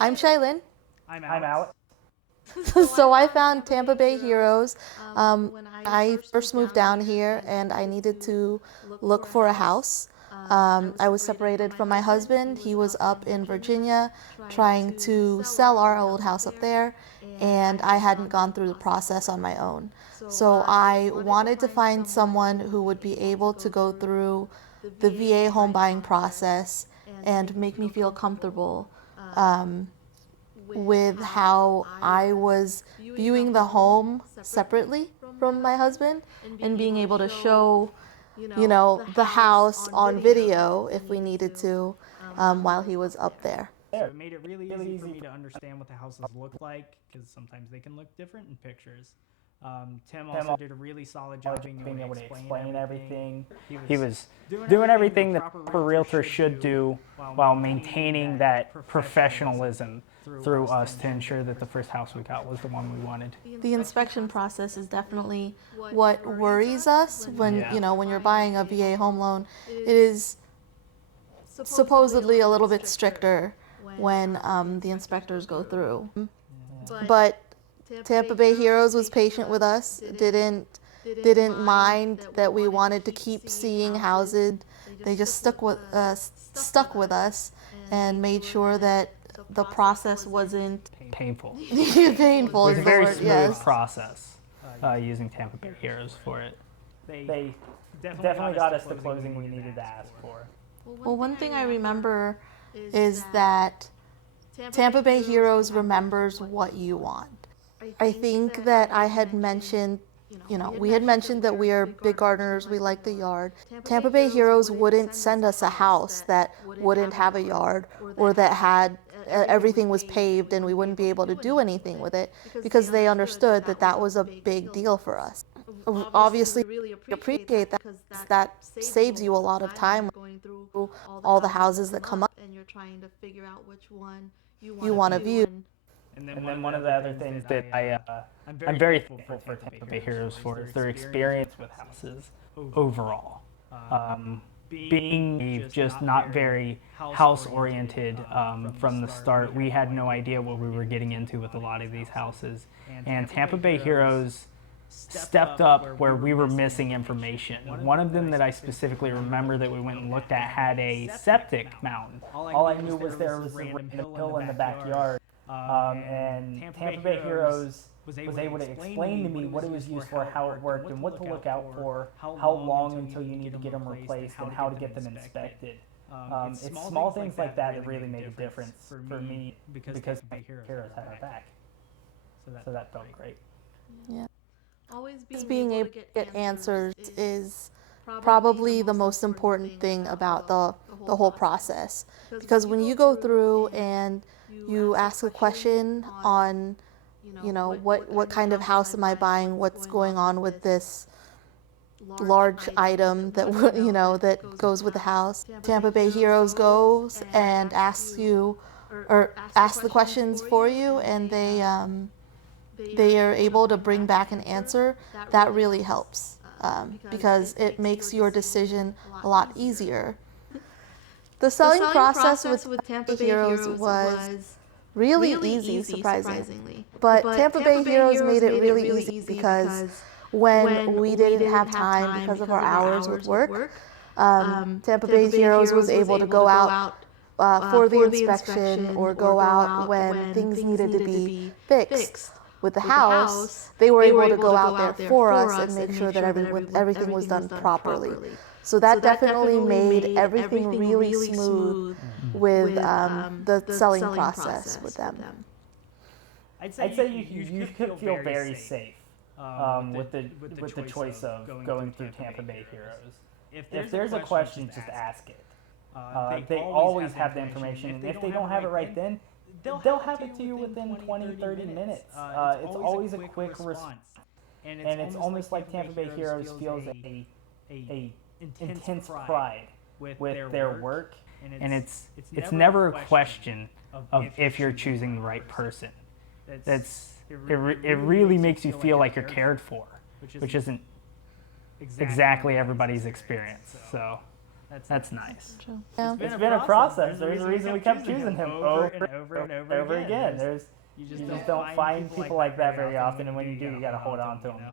I'm Shilyn. I'm Alex. So I found Tampa Bay Heroes. I first moved down here and I needed to look for a house. I was separated from my husband. He was up in Virginia trying to sell our old house up there, and I hadn't gone through the process on my own. So I wanted to find someone who would be able to go through the VA home buying process and make me feel comfortable with how I was viewing the home separately from my husband and being able to show, the house on video if we needed to while he was up there. So it made it really easy for me to understand what the houses look like, because sometimes they can look different in pictures. Tim also did a really solid job being able to explain everything. He was doing everything that proper realtor should do while maintaining that professionalism through us to ensure that the first house we got was the one we wanted. The inspection process is definitely what worries us when, when you're buying a VA home loan. It is supposedly a little bit stricter when the inspectors go through. But Tampa Bay Heroes was patient with us, didn't mind that we wanted to keep seeing houses. They just stuck with us and made sure that the process wasn't Painful. painful. It was a very Lord, smooth yes. process using Tampa Bay Heroes for it. They definitely got us the closing we needed to ask for. Well, one thing I remember is that Tampa Bay Heroes remembers what you want. I think that I had mentioned, we had mentioned that we are big gardeners, we like the yard. Tampa Bay Heroes wouldn't send us a house that wouldn't have a yard or that had everything was paved and we wouldn't be able to do anything with it, because they understood that that was a big deal for us. Obviously, we appreciate that. That saves you a lot of time going through all the houses that come up and you're trying to figure out which one you want to view. And then one of the other things that I'm very thankful for Tampa Bay Heroes for is their experience with houses overall. Being just not very house-oriented from the start, we had no idea what we were getting into with a lot of these houses. And Tampa Bay Heroes stepped up where we were missing information. One of them that I specifically remember that we went and looked at had a septic mountain. All I knew was there was a random hill in the backyard. And Tampa Bay Heroes was able to explain to me what it was used for, how it worked, and what to look out for, how long until you need to get them replaced, and how to get them inspected. It's small things like that that really made a difference for me, because Tampa Bay Heroes had our back. So that felt great. Yeah. Always being able to get answers is probably the most important thing about the whole process. Because when you go through and you ask a question on, what kind of house am I buying, what's going on with this large item that, that goes with the house, Tampa Bay Heroes goes and asks you, or asks the questions for you, and they are able to bring back an answer. That really helps because it makes your decision a lot easier. The selling process with Tampa Bay Heroes was really easy, surprisingly. But Tampa Bay Heroes made it really easy because when we didn't have time because of our hours with work, Tampa Bay Heroes was able to go out for the inspection or go out when things needed to be fixed. With the house, they were able to go out there for us and make sure that everything was done properly. So that definitely made everything really smooth with the selling process with them. I'd say you could feel very safe with the choice of going through Tampa Bay Heroes. If there's a question, just ask it. They always have the information, and if they don't have it right then, they'll have it to you within 20-30 minutes. It's always a quick response. And it's almost like Tampa Bay Heroes feels a intense pride with their work. And it's never a question of if you're choosing the right person. It really makes you feel like you're cared for, which isn't exactly everybody's experience. So That's nice. Yeah. It's been a process. There's a reason we kept choosing him over and over again. You just don't find people like that very often, and when you do, you got to hold on to them.